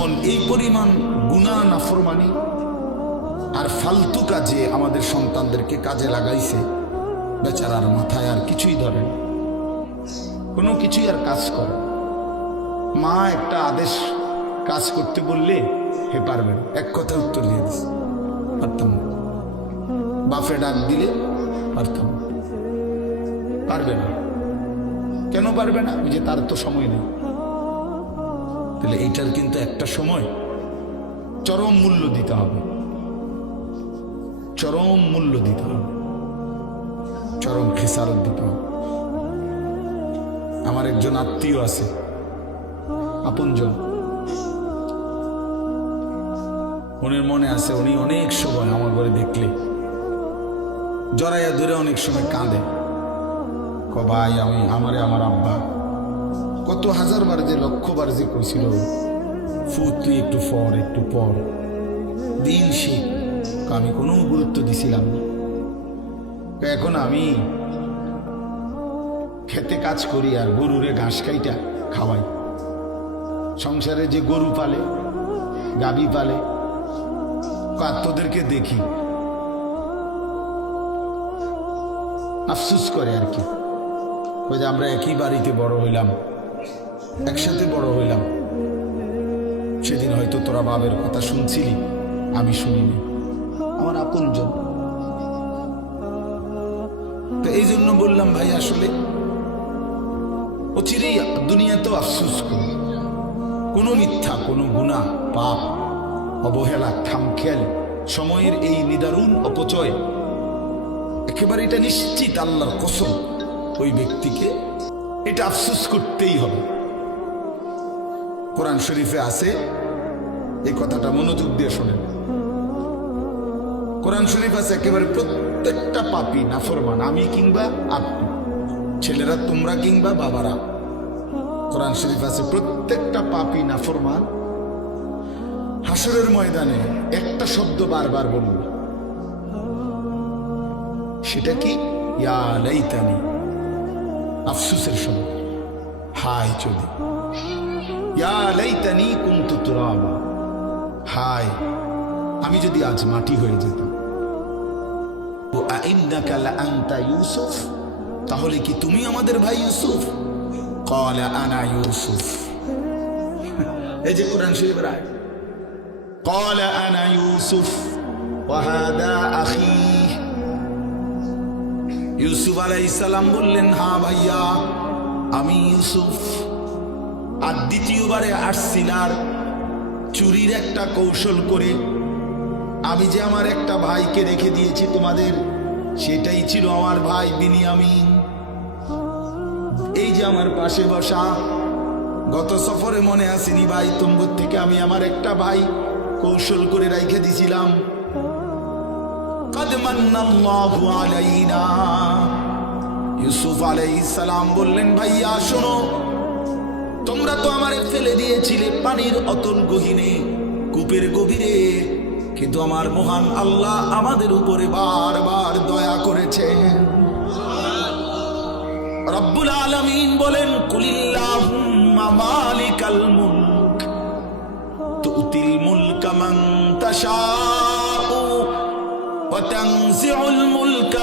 যেমন এই পরিমাণ গুণা নাফরমানি আর ফালতু কাজে আমাদের সন্তানদেরকে কাজে লাগাইছে, বেচারার মাথায় আর কিছুই ধরে। কোনো কিছুই আর কাজ করে মা একটা আদেশ কাজ করতে বললে হে পারবে না। এক কথা উত্তর দিয়ে দিস পারতাম বাফে ডাক দিলে পারতাম। পারবে না। কেন পারবে না? যে তার তো সময় নেই। তাহলে এইটার কিন্তু একটা সময় চরম মূল্য দিতে হবে। চরম মূল্য দিতে হবে। চরম খেসারত দিতে হবে। আমার একজন আত্মীয় আছে, আপনজন। উনির মনে আছে, উনি অনেক সময় আমার ঘরে দেখলে, জড়াইয়া ধরে অনেক সময় কাঁদে। ক ভাই আমি, আমারে আমার আব্বা। কত হাজার বার যে লক্ষ বার যে কইছিল ফু তুই একটু পর একটু পর, দিন শিখ আমি কোনো গুরুত্ব দিছিলাম না। এখন আমি খেতে কাজ করি আর গরুরে ঘাস খাইটা খাওয়াই। সংসারে যে গরু পালে, গাবি পালে কা তোদেরকে দেখি? আফসুস করে আর কি। ওই যে আমরা একই বাড়িতে বড় হইলাম। একসাথে বড় হইলাম। সেদিন হয়তো তোরা বাবের কথা শুনছিলি, আমি শুনিনি। আমার আপনজন। তো এই জন্য বললাম, ভাই, আসলে অচিরেই দুনিয়াতেও আফসুস করি। কোনো মিথ্যা, কোনো গুণা, পাপ, অবহেলা, খামখেয়াল, সময়ের এই নিদারুণ অপচয়, একেবারে এটা নিশ্চিত আল্লাহর কসম, ওই ব্যক্তিকে এটা আফসোস করতেই হবে। কোরআন শরীফে আছে, এই কথাটা মনোযোগ দিয়ে শোনেন। কোরআন শরীফ আছে একেবারে প্রত্যেকটা পাপি, নাফরমান, আমি কিংবা আপনি। ছেলেরা তোমরা কিংবা বাবারা। কোরআন শরীফ আছে প্রত্যেকটা পাপি, নাফরমান। হাসরের ময়দানে একটা শব্দ বারবার বলল, সেটা কি? ইয়া লাইতানি, আফসুসের শব্দ। হায় চলি হায়, আমি যদি আজ মাটি হয়ে যেতাম। ইউসুফ, তাহলে কি তুমি আমাদের ভাই ইউসুফ? ক্বালা আনা ইউসুফ। এই যে কোরআন শরীফের আয়াত। ক্বালা আনা ওয়া হাদা আখি। ইউসুফ আলাইসাল্লাম বললেন হ্যাঁ ভাইয়া, আমি ইউসুফ। আর দ্বিতীয়বারে আসছি না আর চুরির একটা কৌশল করে আমি যে আমার একটা ভাইকে রেখে দিয়েছি তোমাদের, সেটাই ছিল আমার ভাই বিনিয়ামিন। এই যে আমার পাশে বসা, গত সফরে মনে আসেনি ভাই, তম্বুর থেকে আমি আমার একটা ভাই কৌশল করে রেখে দিছিলাম। ইউসুফ আলাই সালাম বললেন, ভাইয়া, শোনো তোমরা তো আমারে ফেলে দিয়েছিলে পানির অতল গহিনে, কূপের গভীরে। কিন্তু আমার মহান আল্লাহ আমাদের উপরে বারবার দয়া করেছেন রব্বুল আলমিন বলেন কুলিল্লাহ মালিকাল মুলক, তুতিল মুলক মান তাশাউ, ওয়া তানজিউল মুলক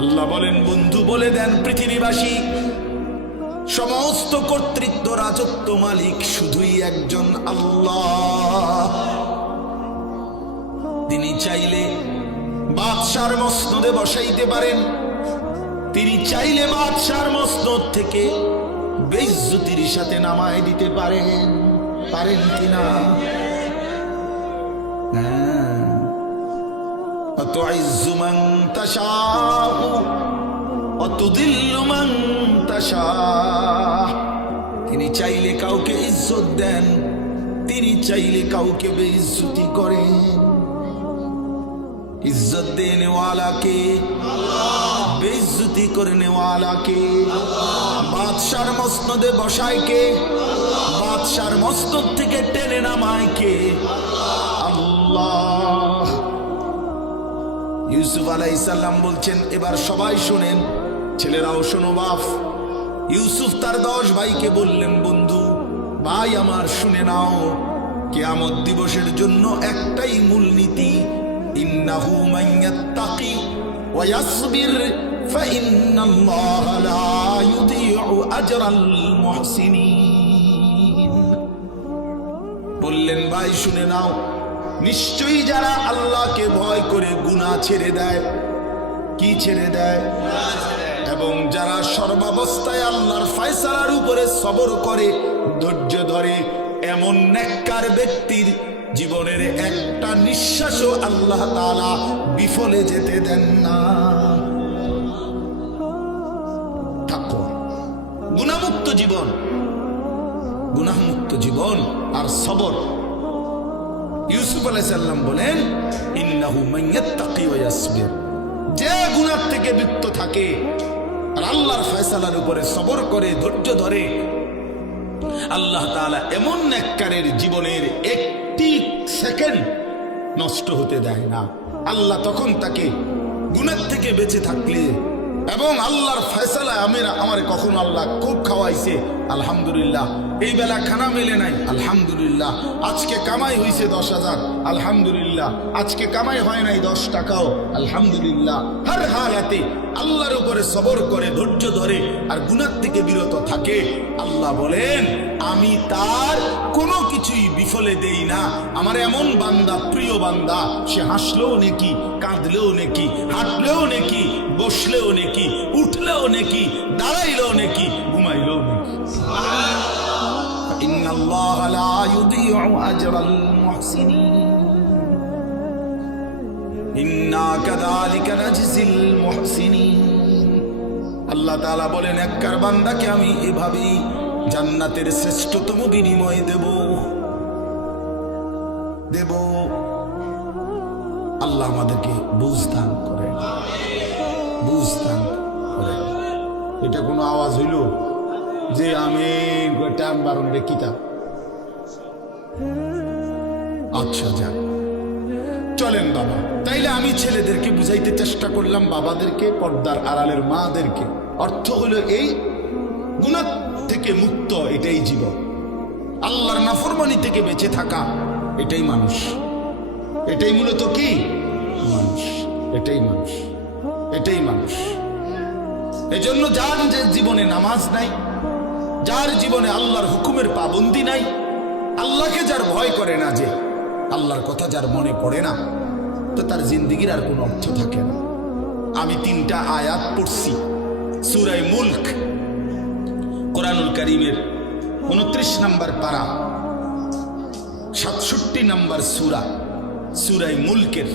আল্লাহ বলেন, বন্ধু, বলে দেন পৃথিবীবাসী, সমস্ত কর্তৃত্ব, রাজত্ব মালিক শুধুই একজন আল্লাহ। তিনি চাইলে বাদশার মসনদে বসাইতে পারেন, তিনি চাইলে বাদশার মসনদ থেকে বেজ্জুতির সাথে নামায় দিতে পারেন। পারেন কিনা হ্যাঁ। তিনি চাইলে কাউকে ইজ্জত দেন, তিনি চাইলে কাউকে বেইজ্জতি করেন। ইজ্জত দেনে ওয়ালাকে বেইজ্জতি করে নেওয়ালাকে, বাদশার মসনদে বসায় কে বাদশার মস্তক থেকে টেনে নামায় কে আল্লাহ। ইউসুফ আলাইসাল্লাম বলছেন, এবার সবাই শোনেন। ছেলেরাও শোনো বাপ ইউসুফ তার দশ ভাইকে বললেন, বন্ধু, ভাই আমার শুনে নাও, কেয়ামত দিবসের জন্য একটাই মূলনীতি, ইন্নাহু মাইয়াত্তাকি ওয়া ইয়াসবির, ফাইন্নাল্লাহা লা ইউদিউ আজরাল মুহসিনিন। বললেন, ভাই, শুনে নাও, নিশ্চয়ই যারা আল্লাহকে ভয় করে গুনাহ ছেড়ে দেয়, কি ছেড়ে দেয়? এবং যারা সর্বাবস্থায় আল্লাহর ফয়সালার উপরে সবর করে, ধৈর্য ধরে, এমন নেককার ব্যক্তির জীবনের একটা নিঃশ্বাসও আল্লাহ তালা বিফলে যেতে দেন না। গুণামুক্ত জীবন। গুনাহমুক্ত জীবন আর সবর। ইউসুফ আলাইসাল্লাম বলেন, ইন্নাহু মাইয়াত্তাকি ওয়া ইয়াসবির। যে গুণার থেকে বিরত থাকে আর আল্লাহর ফয়সালার উপরে সবর করে, ধৈর্য ধরে আল্লাহ তালা এমন এককারের জীবনের একটি সেকেন্ড নষ্ট হতে দেয় না। আল্লাহ তখন তাকে গুণের থেকে বেঁচে থাকলে এবং আল্লাহর ফয়সালা আমের আমার কখন আল্লাহ খুব খাওয়াইছে। আলহামদুলিল্লাহ। এই বেলা খানা মেলে নাই। আলহামদুলিল্লাহ, আজকে কামাই হয়েছে দশ হাজার। আলহামদুলিল্লাহ, আজকে কামাই হয় নাই দশ টাকাও। আলহামদুলিল্লাহ, হর হালাতে আল্লাহর উপরে সবর করে, ধৈর্য ধরে আর গুনার থেকে বিরত থাকে। আল্লাহ বলেন, আমি তার কোনো কিছুই বিফলে দেই না। আমার এমন বান্দা, প্রিয় বান্দা, সে হাসলেও নেকি, কাঁদলেও নেকি, হাঁটলেও নেকি, বসলেও নেকি, উঠলেও নেকি, দাঁড়াইলেও নেকি, ঘুমাইলেও নেকি। الله لا يضيع أجر المحسنين إنا كذلك نجزي المحسنين আল্লাহ তাআলা বলেন একবার বান্দাকে আমি এভাবেই জান্নাতের শ্রেষ্ঠতম বিনিময় দেব দেব আল্লাহ আমাদেরকে বুঝ দান করেন বুঝ দান করেন এটা কোনো আওয়াজ হইল যে আমি টান বারণ রে কিতাব। আচ্ছা যান চলেন বাবা, তাইলে আমি ছেলেদেরকে বুঝাইতে চেষ্টা করলাম বাবাদেরকে, পর্দার আড়ালের মাদেরকে। অর্থ হলো এই গুণা থেকে মুক্ত এটাই জীবন। আল্লাহর নাফরমানি থেকে বেঁচে থাকা এটাই মানুষ। এটাই মূলত কি? মানুষ। এটাই মানুষ। এটাই মানুষ। এজন্য যার যে জীবনে নামাজ নাই যার জীবনে আল্লাহর হুকুমের পাবন্দি নাই, আল্লাহকে যার ভয় করে না যে, আল্লাহর কথা যার মনে পড়ে না, তো তার জিন্দিগির আর কোনো অর্থ থাকে না। আমি তিনটা আয়াত পড়ছি। সুরাই মুল্ক, কোরআনুল করিমের উনত্রিশ নম্বর পারা, সাতষট্টি নম্বর সুরা সুরাই মুলকের।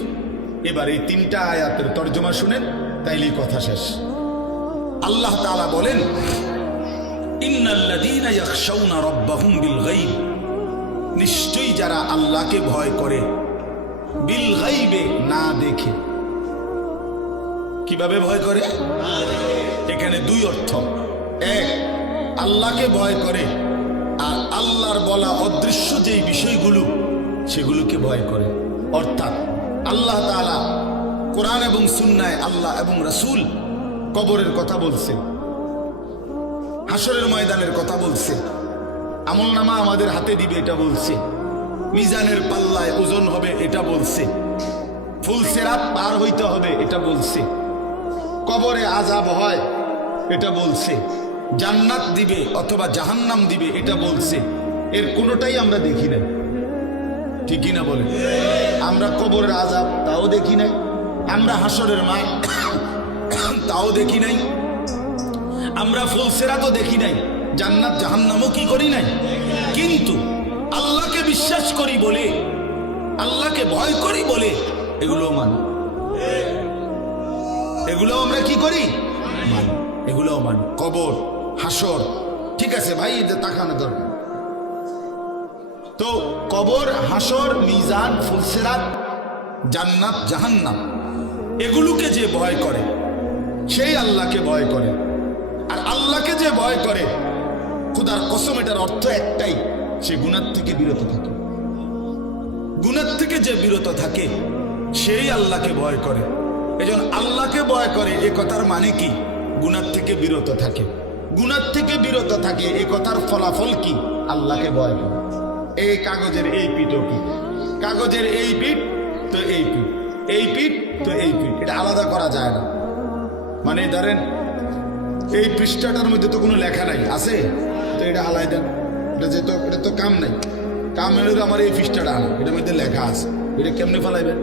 এবার এই তিনটা আয়াতের তর্জমা শুনেন, তাইলেই কথা শেষ। আল্লাহ তালা বলেন নিশ্চয়ই যারা আল্লাহকে ভয় করে বিল গাইবে না দেখে। কীভাবে ভয় করে? এখানে দুই অর্থ। এক, আল্লাহকে ভয় করে, আর আল্লাহর বলা অদৃশ্য যেই বিষয়গুলো, সেগুলোকে ভয় করে। অর্থাৎ আল্লাহ তাআলা কোরআন এবং সুন্নায় আল্লাহ এবং রাসূল কবরের কথা বলছে। হাসরের ময়দানের কথা বলছে। আমল নামা আমাদের হাতে দিবে, এটা বলছে। মিজানের পাল্লায় ওজন হবে, এটা বলছে। ফুল সেরাত পার হইতে হবে, এটা বলছে। কবরে আজাব হয়, এটা বলছে। জান্নাত দিবে অথবা জাহান্নাম দিবে, এটা বলছে। এর কোনোটাই আমরা দেখি না ঠিকই না বলে আমরা কবরের আজাব তাও দেখি নাই। আমরা হাসরের মাঠ তাও দেখি নাই। আমরা ফুলসেরা তো দেখি নাই। জান্নাত, জাহান্নামও কি করি নাই? কিন্তু আল্লাহকে বিশ্বাস করি বলে, আল্লাহকে ভয় করি বলে এগুলো মানি। এগুলো আমরা কি করি? এগুলো মানি। কবর, হাসর, ঠিক আছে ভাই এদের তাকানো দরকার। তো কবর, হাসর, মিজান ফুলসেরাত জান্নাত, জাহান্নাম, এগুলোকে যে ভয় করে, সেই আল্লাহকে ভয় করে। আল্লাহকে যে ভয় করে, খুদার কসম এটার অর্থ একটাই, সে গুণার থেকে বিরত থাকে। গুণার থেকে যে বিরত থাকে, সেই আল্লাহকে ভয় করে। এজন আল্লাহকে ভয় করে, এ কথার মানে কি? গুণার থেকে বিরত থাকে। গুনার থেকে বিরত থাকে এই কথার ফলাফল কি? আল্লাহকে ভয় করে। এই কাগজের এই পিঠও কি কাগজের এই পিঠ তো এই পিঠ। এই পিঠ তো এই পিঠ। এটা আলাদা করা যায় না। মানে ধরেন এই পৃষ্ঠাটার মধ্যে তো কোনো লেখা নাই। আছে? তো এটা হালাই দেন এটা যে তো এটা তো কাম নাই। কাম তো আমার এই পৃষ্ঠাটা আনা। এটার মধ্যে লেখা আছে। এটা কেমনে ফেলাইবেন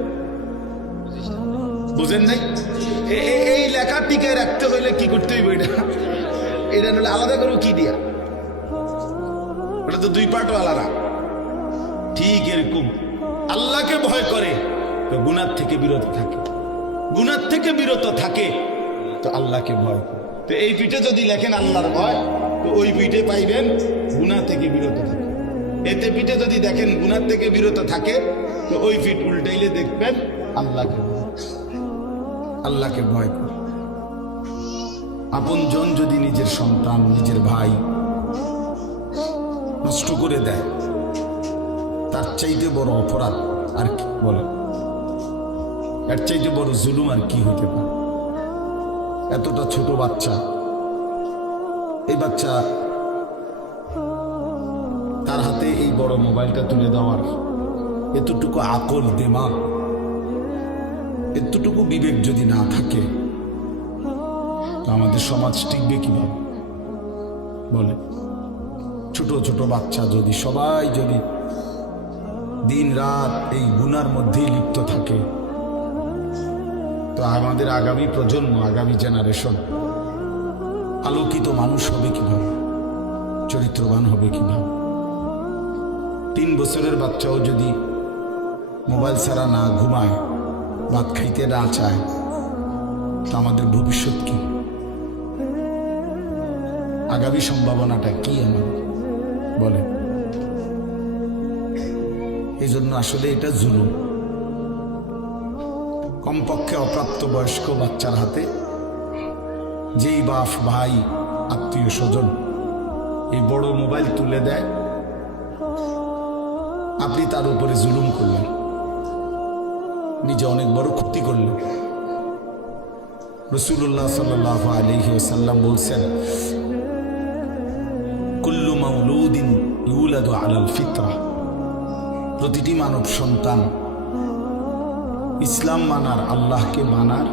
বুঝেন নাই? এই লেখা টিকে রাখতে হইলে কি করতে হইব এটা? এটা নাহলে আলাদা করব কি দিয়া? ওটা তো দুই পার্টও আলাদা। ঠিক এরকম। আল্লাহকে ভয় করে তো গুনার থেকে বিরত থাকে। গুনার থেকে বিরত থাকে তো আল্লাহকে ভয় করে। তো এই পিঠে যদি লেখেন আল্লাহর ভয়, তো ওই পিঠে পাইবেন গুনা থেকে বিরত থাকে। এতে পিঠে যদি দেখেন গুনার থেকে বিরত থাকে, তো ওই পিঠ উল্টাইলে দেখবেন আল্লাহকে আল্লাহকে ভয় করে। আপন জন যদি নিজের সন্তান, নিজের ভাই নষ্ট করে দেয়, তার চাইতে বড় অপরাধ আর কি বলে এর চাইতে বড় জুলুম আর কি হতে পারে? এতটা ছোট বাচ্চা। এই বাচ্চা তার হাতে এই বড় মোবাইলটা তুলে দেওয়ার এতটুকু আকল দেমাগ এতটুকু বিবেক যদি না থাকে আমাদের সমাজ টিকবে কীভাবে? বলে, ছোট ছোট বাচ্চা যদি, সবাই যদি দিন রাত এই গুনার মধ্যেই লিপ্ত থাকে তো আমাদের আগামী প্রজন্ম, আগামী জেনারেশন আলোকিত মানুষ হবে কীভাবে? চরিত্রবান হবে কীভাবে? তিন বছরের বাচ্চাও যদি মোবাইল ছাড়া না ঘুমায়, ভাত খাইতে না চায়, তা আমাদের ভবিষ্যৎ কি? আগামী সম্ভাবনাটা কি আমার? বলে এই জন্য আসলে এটা জুলুম। কমপক্ষে অপ্রাপ্ত বয়স্ক বাচ্চার হাতে। যেই বাপ ভাই, আত্মীয় স্বজন, এই বড় মোবাইল তুলে দেয়। আপনি তার উপরে জুলুম করলেন। নিজে অনেক বড় ক্ষতি করলেন। রসুল্লাহ সাল্লাহ আলহি ওসাল্লাম বলছেন, কুল্লু মাউলুদিন ইউলাদু আলাল ফিতরা। প্রতিটি মানব সন্তান ইসলাম মানার আল্লাহকে মানার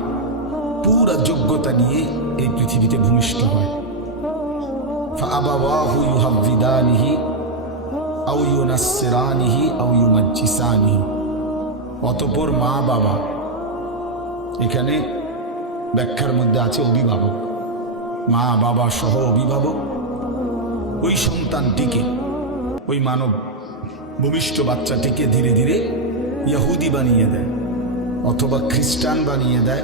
পুরা যোগ্যতা নিয়ে এই পৃথিবীতে ভূমিষ্ঠ হয় فأبواه يهودانه أو ينصرانه أو يمجسانه অতপর মা বাবা এখানে ব্যাখ্যার মধ্যে আছে অভিভাবক মা বাবা সহ অভিভাবক ওই সন্তানটিকে ওই মানব ভূমিষ্ঠ বাচ্চাটিকে ধীরে ধীরে ইয়াহুদি বানিয়ে দেয় অথবা খ্রিস্টান বানিয়ে দেয়,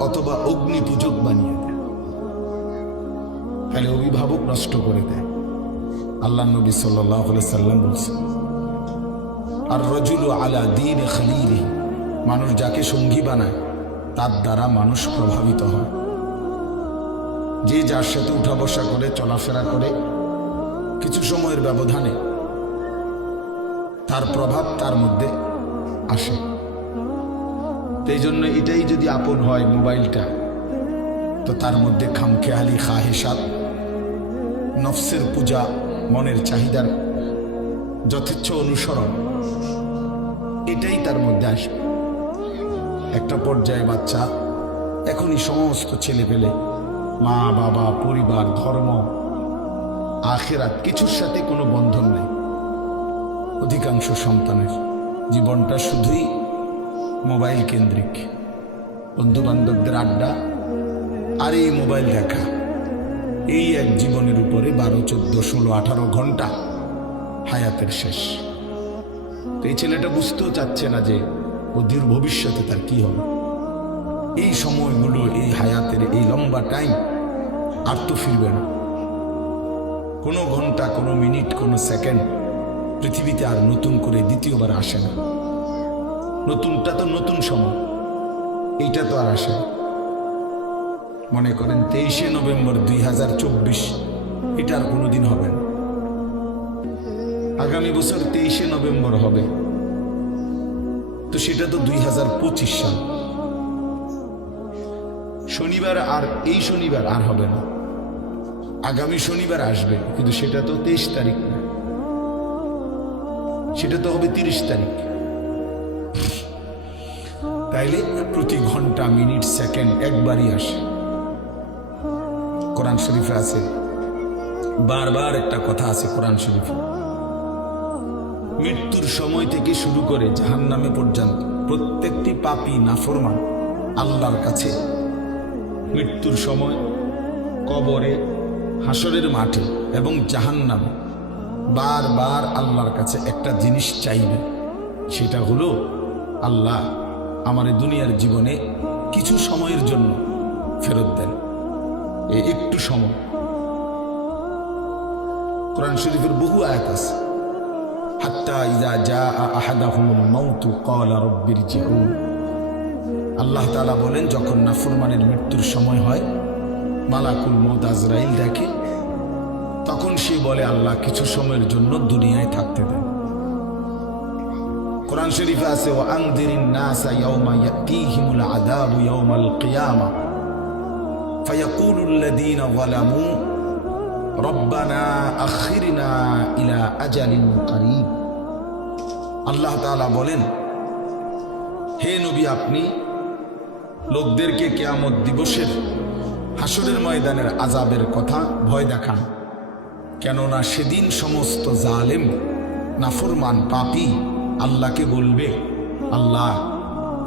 অথবা অগ্নি পূজক বানিয়ে দেয়। তাহলে অভিভাবক নষ্ট করে দেয়। আল্লাহ নবী সাল্লাহ সাল্লাম বলছেন আর রজুল আলা দিন খালিলি মানুষ যাকে সঙ্গী বানায়, তার দ্বারা মানুষ প্রভাবিত হয়। যে যার সাথে উঠা বসা করে, চলাফেরা করে, কিছু সময়ের ব্যবধানে তার প্রভাব তার মধ্যে আসে। এই জন্য এটাই যদি আপন হয় মোবাইলটা, তো তার মধ্যে খামখেয়ালি খাহেসাত নফসের পূজা, মনের চাহিদার যথেচ্ছ অনুসরণ, এটাই তার মধ্যে আসবে। একটা পর্যায়ে বাচ্চা, এখনই সমস্ত ছেলে পেলে মা, বাবা, পরিবার, ধর্ম, আখেরাত, কিছুর সাথে কোনো বন্ধন নেই। অধিকাংশ সন্তানের জীবনটা শুধুই মোবাইল কেন্দ্রিক। বন্ধু বান্ধবদের আড্ডা আর এই মোবাইল দেখা। এই এক জীবনের উপরে বারো, চোদ্দ, ষোলো, আঠারো ঘণ্টা হায়াতের শেষ। তো এই ছেলেটা বুঝতেও চাচ্ছে না যে অধীর ভবিষ্যতে তার কি হবে। এই সময়গুলো, এই হায়াতের এই লম্বা টাইম আর তো ফিরবে না। কোনো ঘণ্টা, কোনো মিনিট, কোনো সেকেন্ড পৃথিবীতে আর নতুন করে দ্বিতীয়বার আসে না। নতুনটা তো নতুন সময়। এইটা তো আর আসে। মনে করেন তেইশে নভেম্বর দুই হাজার চব্বিশ, এটা আর কোনোদিন হবে না। আগামী বছর তেইশে নভেম্বর হবে। তো সেটা তো দুই হাজার পঁচিশ সাল। শনিবার আর এই শনিবার আর হবে না। আগামী শনিবার আসবে, কিন্তু সেটা তো তেইশ তারিখ না। সেটা তো হবে তিরিশ তারিখ। তাইলে প্রতি ঘণ্টা, মিনিট, সেকেন্ড একবারই আসে। কোরআন শরীফে আছে, বারবার একটা কথা আছে কোরআন শরীফে। মৃত্যুর সময় থেকে শুরু করে জাহান্নামে পর্যন্ত প্রত্যেকটি পাপী নাফরমান, আল্লাহর কাছে। মৃত্যুর সময় কবরে হাসরের মাঠে এবং জাহান্নামে বারবার আল্লাহর কাছে একটা জিনিস চাইবে, সেটা হলো আল্লাহ। আমার দুনিয়ার জীবনে কিছু সময়ের জন্য ফেরত দেন। এই একটু সময়। কোরআন শরীফের বহু আয়াত আছে। হাত্তা ইজা জা আহাদাহুমুল মাউতু ক্বালা রাব্বিরজিউন আল্লাহ তাআলা বলেন, যখন নাফরমানের মৃত্যুর সময় হয়, মালাকুল মউত আজরাইল দেখে, তখন সে বলে, আল্লাহ কিছু সময়ের জন্য দুনিয়ায় থাকতে দেন। কোরআন শরীফে আছে ও আনদিরিন নাসা ইয়াউমা ইয়াতিহিমুল আযাবু ইয়াউমাল কিয়ামা ফায়াকুলু আল্লাযীনা যালামু রব্বানা আখিরনা ইলা আজালিন করিব। আল্লাহ তাআলা বলেন, হে নবী, আপনি লোকদেরকে কেয়ামত দিবসের হাসরের ময়দানের আজাবের কথা ভয় দেখান। কেননা সেদিন সমস্ত জালেম, নাফরমান, পাপি আল্লাহকে বলবে আল্লাহ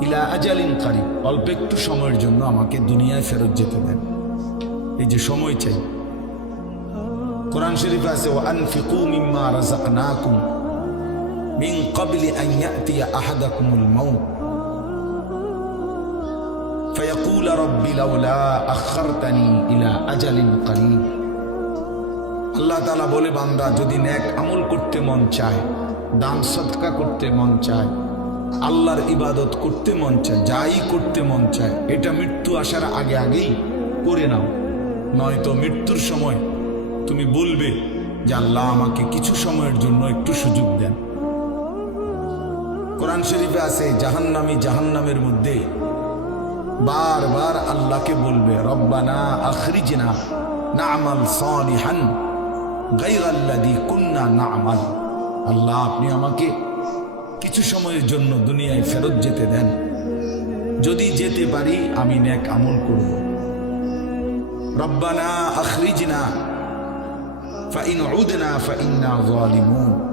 ইলা আজালিন কারিব অল্প একটু সময়ের জন্য আমাকে দুনিয়ায় ফেরত যেতে দেন এই যে সময় চাই কোরআন শরীফ আছে ও আনফিকু মিম্মা রাযাকনাকুম মিন ক্বাবলি আন ইয়াতিয়া আহাদাকুমুল মাউত فيقول رب لولا أخرتني إلى أجل قريب আল্লাহ তাআলা বলে বান্দা যদি নেক আমল করতে মন চায় দান সদকা করতে মন চায়, আল্লাহর ইবাদত করতে মন চায়, যাই করতে মন চায়, এটা মৃত্যু আসার আগে আগেই করে নাও। নয়তো মৃত্যুর সময় তুমি বলবে যে আল্লাহ আমাকে কিছু সময়ের জন্য একটু সুযোগ দেন। কোরআন শরীফে আছে, জাহান্নামি জাহান্নামের মধ্যে বারবার আল্লাহকে বলবে, রব্বানা আখরিজনা নামাল সালিহান গাইরাল্লাদি কুন্না নামাল। আল্লাহ, আপনি আমাকে কিছু সময়ের জন্য দুনিয়ায় ফেরত যেতে দেন। যদি যেতে পারি, আমি ন্যাক আমল করব। রব্বানা আখরিজনা ফাইন উদনা ফাইন্না যালিমুন।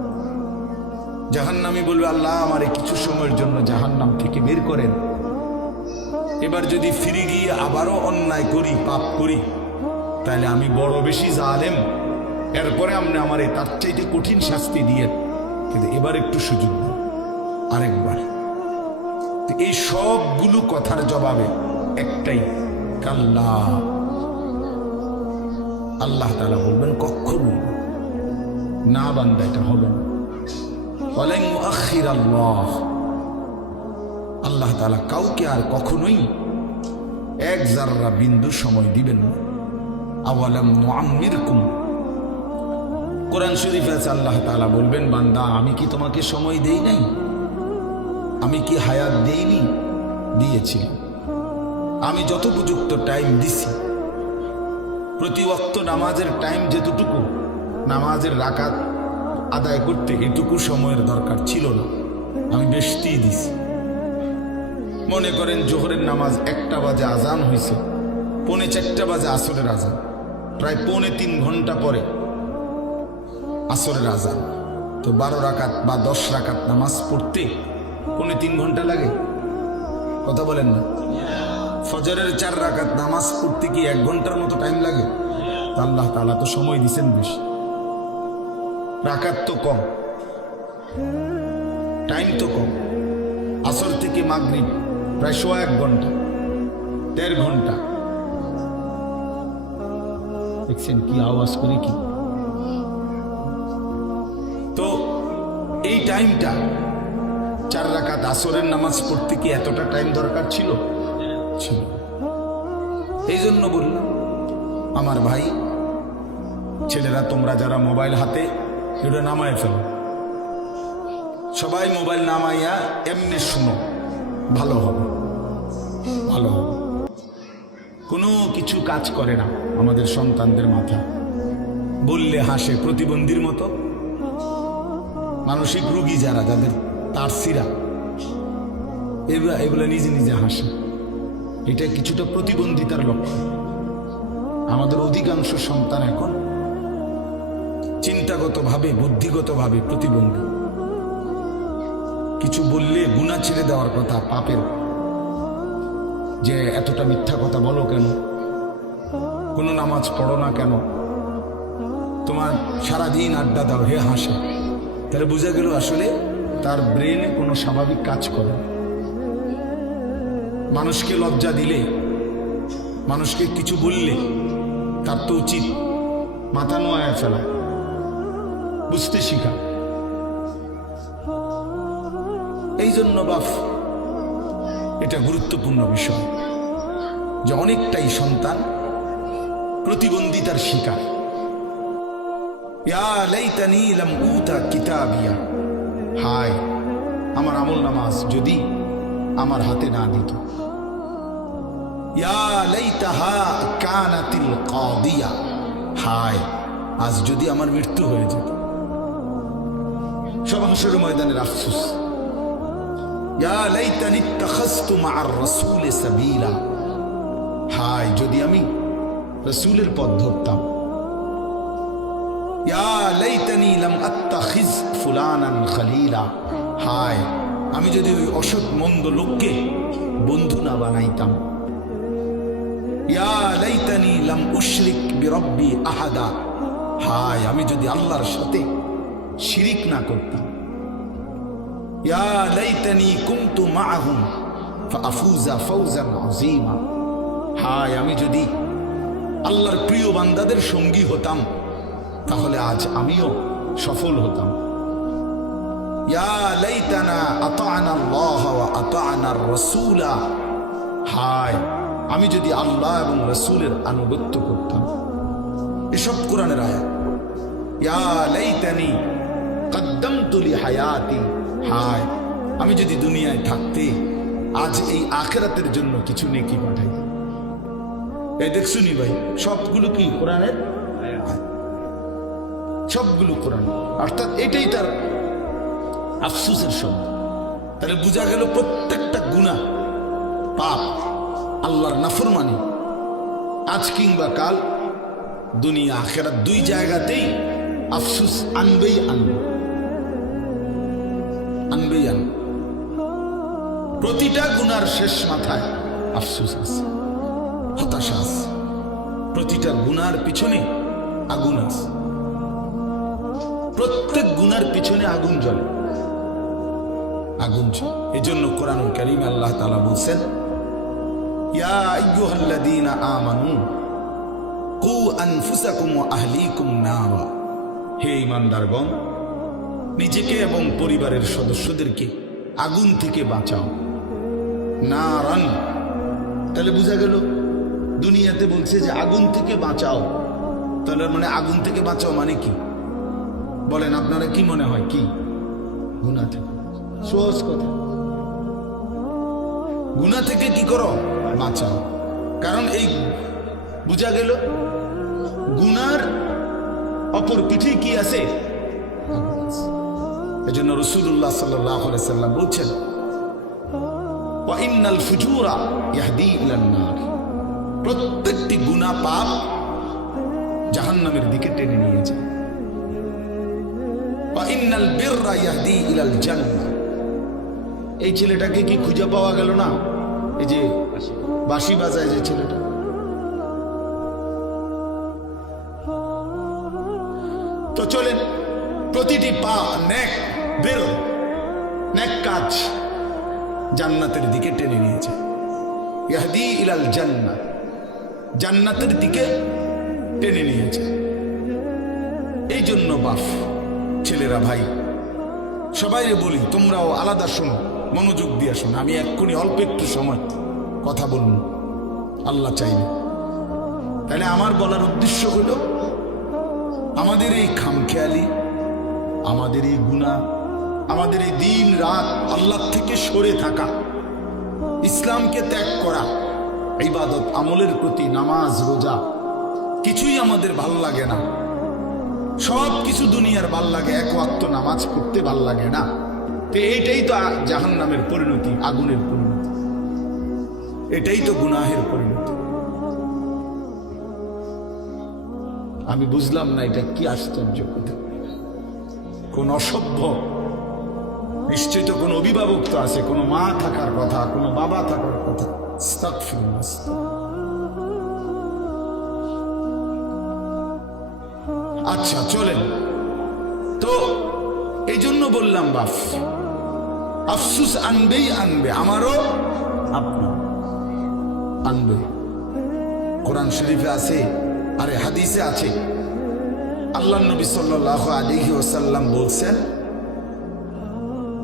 জাহান্নামি বলবে, আল্লাহ, আমারে কিছু সময়ের জন্য জাহান্নাম থেকে বের করেন। এবার যদি ফিরে গিয়ে আবারও অন্যায় করি, পাপ করি, তাহলে আমি বড় বেশি জালেম। এরপরে আপনি আমার তার চাইতে কঠিন শাস্তি দিয়ে কিন্তু এবার একটু সুযোগ আরেকবার। এই সবগুলো কথার জবাবে একটাই, কাল্লা। আল্লাহ তালা বলবেন, কখনো না বান্দা এটা হবে না। আল্লাহ। আল্লাহ তালা কাউকে আর কখনোই এক জাররা বিন্দু সময় দিবেন না। আওয়ালাম মুআম্মিরকুম কোরআন শরীফে আছে, আল্লাহ তাআলা বলবেন, বান্দা, আমি কি তোমাকে সময় দেই নাই? আমি কি হায়াত দেইনি? দিয়েছি আমি যত উপযুক্ত টাইম দিছি। প্রতি ওয়াক্ত নামাজের টাইম যেতটুকু নামাজের রাকাত আদায় করতে এটুকু সময়ের দরকার ছিল না। আমি বেশতেই দিছি। মনে করেন জোহরের নামাজ একটা বাজে আজান হয়েছে পৌনে চারটা বাজে আসরের আজান। প্রায় পৌনে তিন ঘণ্টা পরে আসরের আজান। তো বারো রাকাত বা দশ রাকাত নামাজ পড়তে পৌনে তিন ঘণ্টা লাগে। কথা বলেন না। ফজরের চার রাকাত নামাজ পড়তে কি এক ঘণ্টার মতো টাইম লাগে? আল্লাহ তালা তো সময় দিছেন বেশি। রাকাত তো কম। টাইম তো কম। আসর থেকে মাগরিব প্রায় সোয়া এক ঘণ্টা, দেড় ঘণ্টা। দেখছেন কি আওয়াজ করে কি? টাইমটা? চার রাকাত আসরের নামাজ পড়তে কি এতটা টাইম দরকার ছিল? এই জন্য বললাম, আমার ভাই, ছেলেরা তোমরা যারা মোবাইল হাতে এটা নামায় ফেলো। সবাই মোবাইল নামাইয়া এমনি শুনো, ভালো হবে। ভালো হবে। কোনো কিছু কাজ করে না আমাদের সন্তানদের মাথা বললে হাসে প্রতিবন্ধীর মতো। মানসিক রুগী যারা, যাদের তার সিরা এগুলা এগুলা নিজে নিজে হাসে। এটা কিছুটা প্রতিবন্ধিতার লক্ষণ। আমাদের অধিকাংশ সন্তান এখন চিন্তাগতভাবে, বুদ্ধিগতভাবে প্রতিবন্ধী। কিছু বললে গুণা ছেড়ে দেওয়ার কথা, পাপের। যে এতটা মিথ্যা কথা বলো কেন? কোনো নামাজ পড়ো না কেন? তোমার সারাদিন আড্ডা দাও, হে হাসে। তাহলে বোঝা গেল আসলে তার ব্রেনে কোনো স্বাভাবিক কাজ করে মানুষকে লজ্জা দিলে, মানুষকে কিছু বললে তার তো উচিত মাথা নোয়ায় ফেলা বুঝতে শিখা। এই জন্য বাফ এটা গুরুত্বপূর্ণ বিষয় যে অনেকটাই সন্তান প্রতিবন্ধিতার শিকার। হায়, আমার আমল নামাজ যদি আমার হাতে না দিত। হায়, আজ যদি আমার মৃত্যু হয়ে যেত। সব হাসরের ময়দানের আফসোস। হায়, যদি আমি রসুলের পথ ধরতাম। আমি যদি ওই অসৎ মন্দ লোককে বন্ধু না বানাইতাম। আমি যদি আল্লাহর সাথে শিরিক না করতাম। হায়, আমি যদি আল্লাহর প্রিয় বান্দাদের সঙ্গী হতাম তাহলে আজ আমিও সফল হতাম। হায়, আমি যদি আল্লাহ এবং রসুলের আনুগত্য করতাম। এসব কোরআনের লি হায়াতি হায়, আমি যদি দুনিয়ায় থাকতে, আজ এই আখেরাতের জন্য কিছু নেকি পাঠাইতাম। এই দেখছুনি ভাই, সবগুলো কি কোরআনের? সবগুলো কোরআন। অর্থাৎ এটাই তার আফসুসের শব্দ তাহলে বোঝা গেল প্রত্যেকটা গুণা পাপ, আল্লাহর নাফরমানি। আজ কিংবা কাল দুনিয়া আখেরা দুই জায়গাতেই আফসুস আনবেই আনবে। আনবেই আনবে। প্রতিটা গুনার শেষ মাথায় আফসুস আছে, হতাশা আছে। প্রতিটা গুনার পিছনে আগুন আছে। প্রত্যেক গুনার পিছনে আগুন জ্বলে। আগুন জ্বলে। এজন্য কোরআন করিম আল্লাহ তালা বলছেন ইয়া আমানু কু আনফুসাকুম আহলিকুম নারা। হে ঈমানদারগণ নিজেকে এবং পরিবারের সদস্যদেরকে আগুন থেকে বাঁচাও। নারান। তাহলে বোঝা গেল দুনিয়াতে বলছে যে আগুন থেকে বাঁচাও। তাহলে মানে আগুন থেকে বাঁচাও মানে কি? বলেন, আপনারা কি মনে হয়, কি? গুণা থেকে। সহজ কথা। গুণা থেকে কি করো? বাঁচাও। কারণ এই বুঝা গেল গুনার অপর পিঠে কি আছে? এজন্য রসুল্লাহ সাল্লাহ সাল্লাম বলছেন প্রত্যেকটি গুনাহ পাপ জাহান্নামের দিকে টেনে নিয়ে যায়। ওয়াইন্নাল বিররা ইয়াহদি ইলাল জান্নাহ। এই ছেলেটাকে কি খুঁজে পাওয়া গেল না? এই যে বাঁশি বাজায় যে ছেলেটা। তো চলেন, প্রতিটি পা নেক, বের নেক কাজ জান্নাতের দিকে টেনে নিয়েছে। ইয়াহদি ইলাল জান্নাত জান্নাতের দিকে টেনে নিয়েছে। এই জন্য বাফ। ছেলেরা ভাই, সবাই বলি, তোমরাও আলাদা শোনো, মনোযোগ দিয়ে শোনো। আমি এক্ষুনি অল্প একটু সময় কথা বলুন আল্লাহ চাইবে। তাহলে আমার বলার উদ্দেশ্য হল, আমাদের এই খামখেয়ালি, আমাদের এই গুণা, আমাদের এই দিন রাত আল্লাহ থেকে সরে থাকা, ইসলামকে ত্যাগ করা, ইবাদত আমলের প্রতি নামাজ, রোজা, কিছুই আমাদের ভালো লাগে না। সব কিছু দুনিয়ার ভালো লাগে, এক ওয়াক্ত নামাজ পড়তে ভালো লাগে না। তো এইটাই তো জাহান নামের পরিণতি, আগুনের পরিণতি। এটাই তো গুনাহের পরিণতি। আমি বুঝলাম না এটা কি আশ্চর্য কথা। কোন অসভ্য নিশ্চয় তো কোনো অভিভাবক তো আছে, কোনো মা থাকার কথা, কোনো বাবা থাকার কথা। আচ্ছা চলেন। তো এই জন্য বললাম বাপ আফসুস আনবেই আনবে, আমারও আপনার আনবে। কোরআন শরীফে আছে, আরে হাদিসে আছে। আল্লাহ নবী সাল্লাহ আলিহি ওসাল্লাম বলছেন,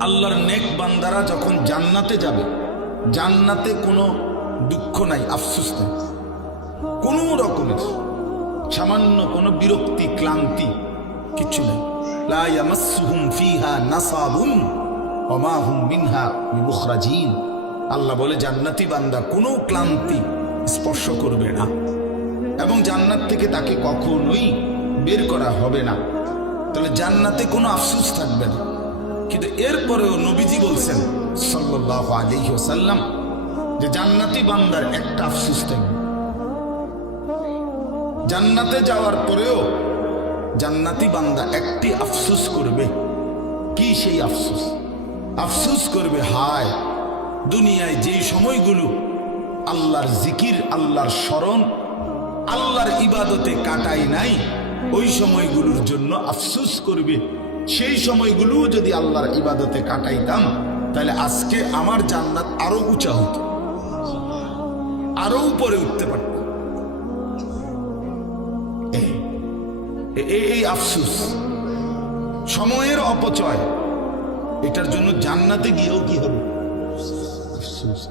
আল্লাহর নেক বান্দারা যখন জান্নাতে যাবে, জান্নাতে কোনো দুঃখ নাই, আফসুস নাই। কোনো রকমের। সামান্য কোনো বিরক্তি, ক্লান্তি কিছু নেই। আল্লাহ বলে, জান্নাতি বান্দা কোনো ক্লান্তি স্পর্শ করবে না। এবং জান্নাত থেকে তাকে কখনোই বের করা হবে না। তাহলে জান্নাতে কোনো আফসুস থাকবে না। কিন্তু এরপরেও নবীজি বলছেন সাল্লাহ আলাইহি ওয়াসাল্লাম যে, জান্নাতি বান্দার একটা আফসুস থাকবে। জান্নাতে যাওয়ার পরেও জান্নাতি বান্দা একটি আফসুস করবে। কি সেই আফসুস? আফসুস করবে, হায়, দুনিয়ায় যেই সময়গুলো আল্লাহর জিকির, আল্লাহর স্মরণ, আল্লাহর ইবাদতে কাটাই নাই, ওই সময়গুলোর জন্য আফসুস করবে। সেই সময়গুলো যদি আল্লাহর ইবাদতে কাটাইতাম, তাহলে আজকে আমার জান্নাত আরও উঁচা হতো, আরও উপরে উঠতে পারত। এই আফসুস। সময়ের অপচয়। এটার জন্য জান্নাতে গিয়েও কি হবে? আফসোস।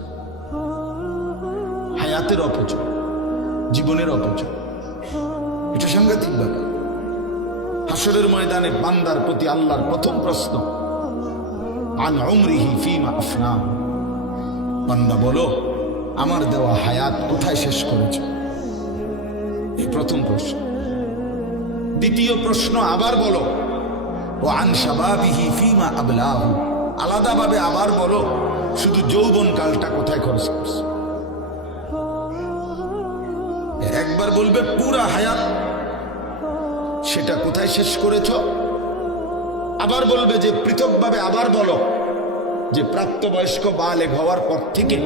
হায়াতের অপচয়। জীবনের অপচয়। এটা সাংঘাতিক ব্যাপার। হাসরের ময়দানে বান্দার প্রতি আল্লাহর প্রথম প্রশ্ন, আন উমরিহি ফিমা আফনা? বান্দা বলো, আমার দেওয়া হায়াত কোথায় শেষ করেছে? এই প্রথম প্রশ্ন। দ্বিতীয় প্রশ্ন আবার বলো। ও আন শাবাবিহি ফিমা আবলাহু। আলাদাভাবে আবার বলো, শুধু যৌবন কালটা কোথায় খরচ করছে? একবার বলবে, পুরা হায়াত, সেটা কোথায় শেষ করেছ? আবার বলবে যে, পৃথকভাবে আবার বলো, যে প্রাপ্তবয়স্ক বালেগ হওয়ার পর থেকে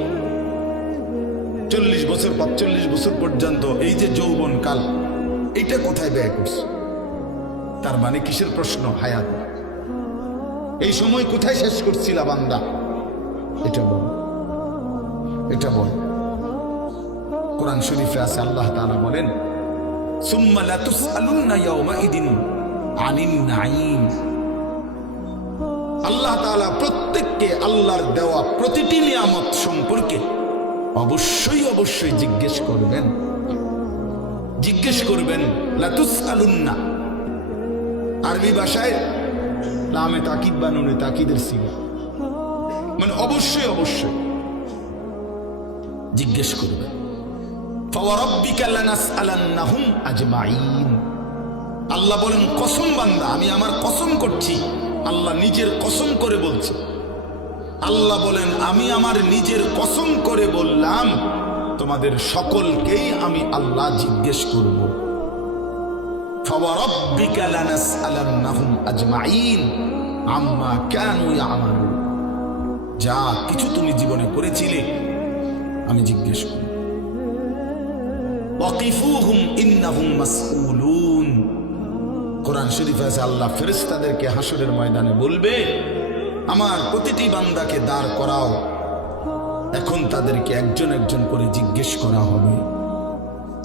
চল্লিশ বছর পঁচল্লিশ বছর পর্যন্ত এই যে যৌবন কাল, এটা কোথায় ব্যয় করছে? তার মানে কিসের প্রশ্ন, হায়াত? এই সময় কোথায় শেষ করছিল বান্দা? এটা বল। এটা বল। কোরআন শরীফে আছে, আল্লাহ তাআলা বলেন আল্লাহ তাআলা প্রত্যেককে আল্লাহর দেওয়া প্রতিটি নিয়ামত সম্পর্কে অবশ্যই অবশ্যই জিজ্ঞেস করবেন। জিজ্ঞেস করবেন লাতুসআলুন্না আরবি ভাষায় লামে তাকিদ বা নুনে তাকিদের সিগা মানে অবশ্যই অবশ্যই। জিজ্ঞেস করবে। আল্লাহ বলেন, কসম বান্দা, আমি আমার কসম করছি। আল্লাহ নিজের কসম করে বলছি। আল্লাহ বলেন, আমি আমার নিজের কসম করে বললাম, তোমাদের সকলকেই আমি আল্লাহ জিজ্ঞেস করব। যা কিছু তুমি জীবনে করেছিলে, আমি জিজ্ঞেস করি কোরআন শরীফ আছে, আল্লাহ ফেরেশতাদেরকে হাসরের ময়দানে বলবে, আমার প্রতিটি বান্দাকে দাঁড় করাও। এখন তাদেরকে একজন একজন করে জিজ্ঞেস করা হবে।